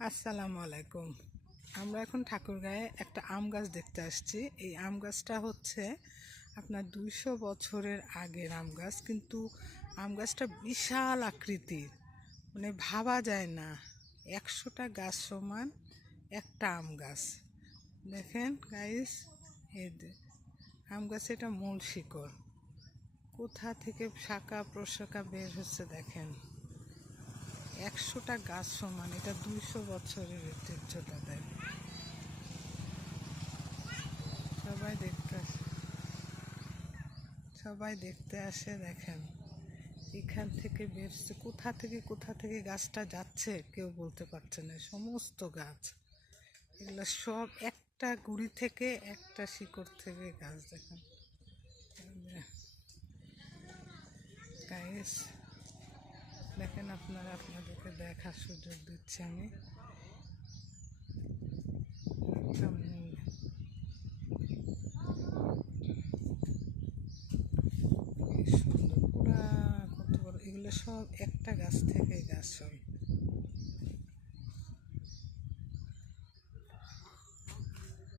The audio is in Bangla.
আসসালামু আলাইকুম। আমরা এখন ঠাকুরগাঁয়ে একটা আম গাছ দেখতে আসছি। এই আম গাছটা হচ্ছে আপনার 200 বছরের আগের আম গাছ, কিন্তু আম গাছটা বিশাল আকৃতির, মানে ভাবা যায় না 100টা গাছ সমান একটা আম গাছ। দেখেন গাইস, এই আম গাছে এটা মূল শিকড়, কোথা থেকে শাখা প্রশাখা বের হচ্ছে দেখেন। 100টা গাছ সমান, এটা 200 বছরের ঐতিহ্য তাদের। সবাই দেখতে আসে দেখেন, এখান থেকে বেরছে, কোথা থেকে গাছটা যাচ্ছে কেউ বলতে পারছে না। সমস্ত গাছ এগুলো সব একটা গুড়ি থেকে, একটা শিকড় থেকে গাছ। দেখেন গাইস, দেখেন আপনাদেরকে দেখার সুযোগ দিচ্ছি আমি। সুন্দর পুরা, কত বড়, এগুলো সব একটা গাছ থেকে গাছ সব।